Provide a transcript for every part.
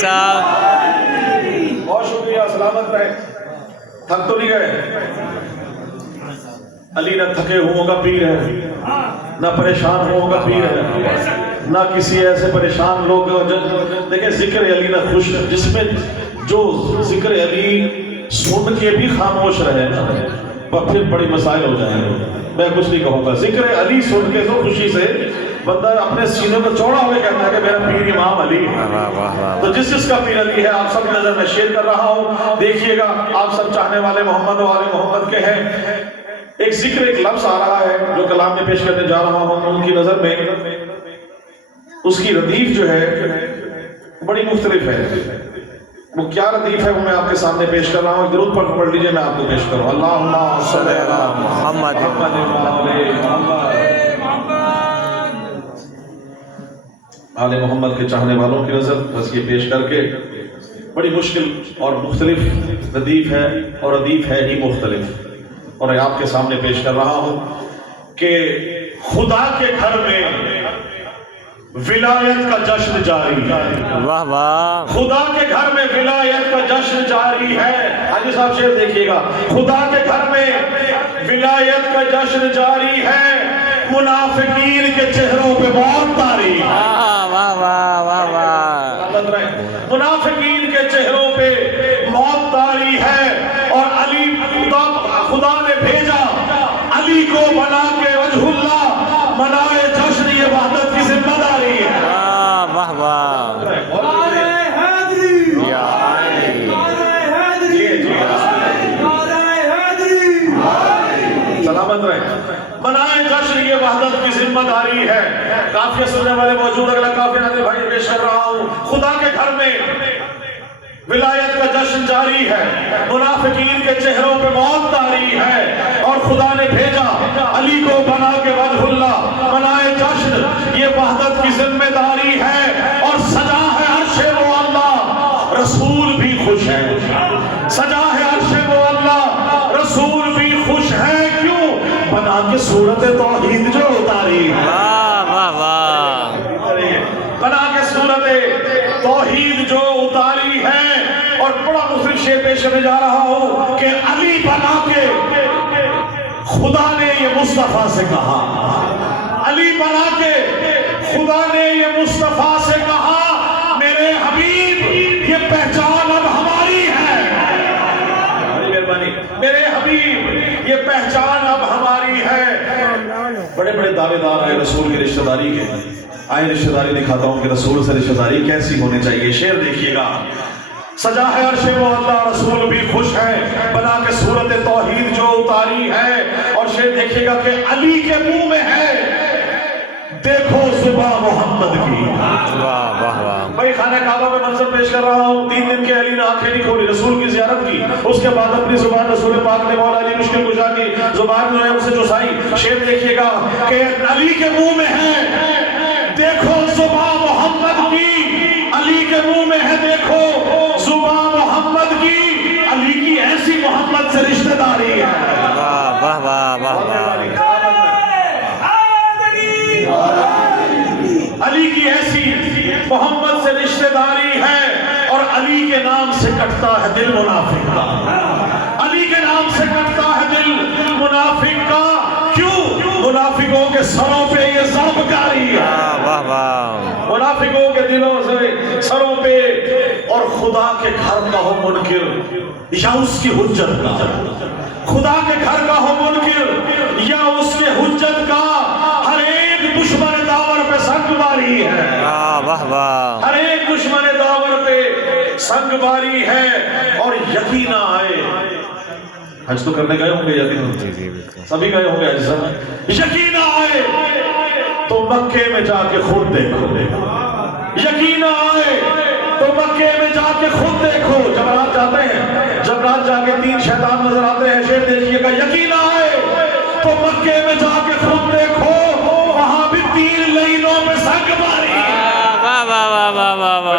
صاحب. بہت شکریہ. سلامت رہے. تھک تو نہیں گئے؟ علی نہ تھکے ہوں کا پیر ہے، نہ پریشان ہوں کا پیر ہے، نہ کسی ایسے پریشان لوگ. دیکھیں ذکر علی نہ خوش، جس میں جو ذکر علی سن کے بھی خاموش رہے نا پھر بڑی مسائل ہو جائیں گے. میں کچھ نہیں کہوں گا. ذکر علی سن کے تو خوشی سے بندہ اپنے سینے کو چوڑا ہوئے کہتا ہے کہ میرا پیر امام علی ہے. تو جس کا پیر علی ہے آپ سب نظر میں شیئر کر رہا ہوں. دیکھیے گا آپ سب چاہنے والے محمد و آل محمد کے ہیں. ایک ذکر ایک لفظ آ رہا ہے جو کلام میں پیش کرنے جا رہا ہوں. ان کی نظر میں اس کی ردیف جو ہے بڑی مختلف ہے. وہ کیا ردیف ہے وہ میں آپ کے سامنے پیش کر رہا ہوں. درود پڑھ لیجئے میں آپ کو پیش کروں. اللہم صلی علی محمد آل محمد کے چاہنے والوں کی نظر بس یہ پیش کر کے بڑی مشکل اور مختلف ردیف ہے اور ردیف ہے ہی مختلف. اور میں آپ کے سامنے پیش کر رہا ہوں کہ خدا کے گھر میں ولایت کا جشن جاری ہے. واہ واہ. خدا کے گھر میں ولایت کا جشن جاری ہے. حاجی صاحب شعر دیکھیے گا. خدا کے گھر میں ولایت کا جشن جاری ہے، منافقین کے چہروں پہ موت طاری ہے. واہ واہ واہ واہ. منافقین کے چہروں پہ موت طاری ہے. اور علی خدا نے بھیجا علی کو بنا کے وجہ اللہ منائے جشن، یہ وحدت کی ذمہ داری ہے. واہ واہ. سلامت رہے. منائے جشن یہ وحدت کی ذمہ داری ہے. کافیہ سننے والے موجود. اگلا کافیہ ناظر بھائی پیش کر رہا ہوں. خدا کے گھر میں ولایت کا جشن جاری ہے، منافقین کے چہروں پہ موت طاری ہے. اور خدا نے بھیجا علی کو بنا کے وجہ اللہ منائے جشن، یہ وحدت کی ذمہ داری ہے. اور سجا ہے عرش معلا، رسول بھی خوش ہے. سجا ہے عرش معلا، رسول بھی خوش ہے. کیوں؟ بنا کے صورت توحید جو اتاری ہے. واہ واہ. بنا کے صورت توحید جو اتاری ہے. اور بڑا مختلف شعر پیش کرنے جا رہا ہوں کہ علی بنا کے خدا نے یہ مصطفیٰ سے کہا. علی بنا کے خدا نے یہ مصطفیٰ سے کہا میرے حبیب یہ پہچان اب ہماری ہے. میرے حبیب یہ پہچان اب ہماری ہے. بڑے بڑے دعوے دار ہیں رسول کی رشتہ داری کے. آئے رشتہ داری دکھاتا ہوں کہ رسول سے رشتہ داری کیسی ہونی چاہیے. شعر دیکھیے گا. سجا ہے عرش معلا، رسول بھی خوش ہے، بنا کے صورت توحید جو اتاری ہے. اور شعر دیکھیے گا کہ علی کے منہ میں ہے دیکھو زباں محمد کی. واہ واہ واہ. بھائی خانہ کعبہ میں منظر پیش کر رہا ہوں. 3 دن کے علی نے آنکھیں نہیں کھولی، رسول کی زیارت کی. اس کے بعد اپنی زبان رسول پاک نے مولا علی مشکل کشا کی زبان جو ہے اسے چوسائی. شعر دیکھیے گا کہ علی کے منہ میں ہے دیکھو زباں محمد کی. علی کے منہ میں ہے دیکھو زباں محمد کی. علی کی ایسی محمد سے رشتہ داری ہے. واہ واہ واہ واہ. علی کی ایسی محمد سے رشتہ داری ہے. اور علی کے نام سے کٹتا ہے دل منافق کا. علی کے نام سے کٹتا ہے دل منافق کا. کیوں؟ منافقوں کے سروں پہ یہ ضرب کاری ہے. واہ واہ. منافقوں کے دلوں سے سروں پہ. اور خدا کے گھر کا ہو منکر یا اس کی حجت کا. خدا کے گھر کا ہو منکر یا اس کے حجت کا. ہر ایک دشمن داور پہ سنگ باری ہے. واہ واہ. ہر ایک دشمن داور پہ سنگ باری ہے. اور یقین آئے. حج تو کرنے گئے ہوں گے یقین سبھی گئے ہوں گے حج صاحب. یقین آئے تو مکے میں جا کے خود دیکھو. یقین آئے تو مکے میں جا کے خود دیکھو. جب رات جاتے ہیں، جب رات جا کے 3 شیطان نظر آتے ہیں. شعر دیکھیے گا. یقین آئے تو مکے میں جا کے خود دیکھو، وہاں بھی 3 لائنوں میں سنگ ماری. واہ واہ واہ واہ واہ واہ.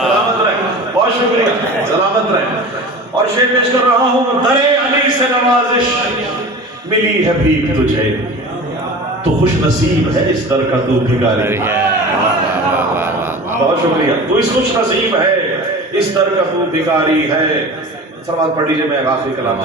سلامت رہیں. بہت شکریہ. سلامت رہیں. اور شعر پیش کر رہا ہوں. درے علی سے نوازش ملی ہے بھیک تجھے، تو خوش نصیب ہے اس در کا تو بھگاری. بہت شکریہ. تو اس خوش نصیب ہے اس در کا تو بھکاری ہے. سلوات پڑھ لیجئے. میں آخری کلام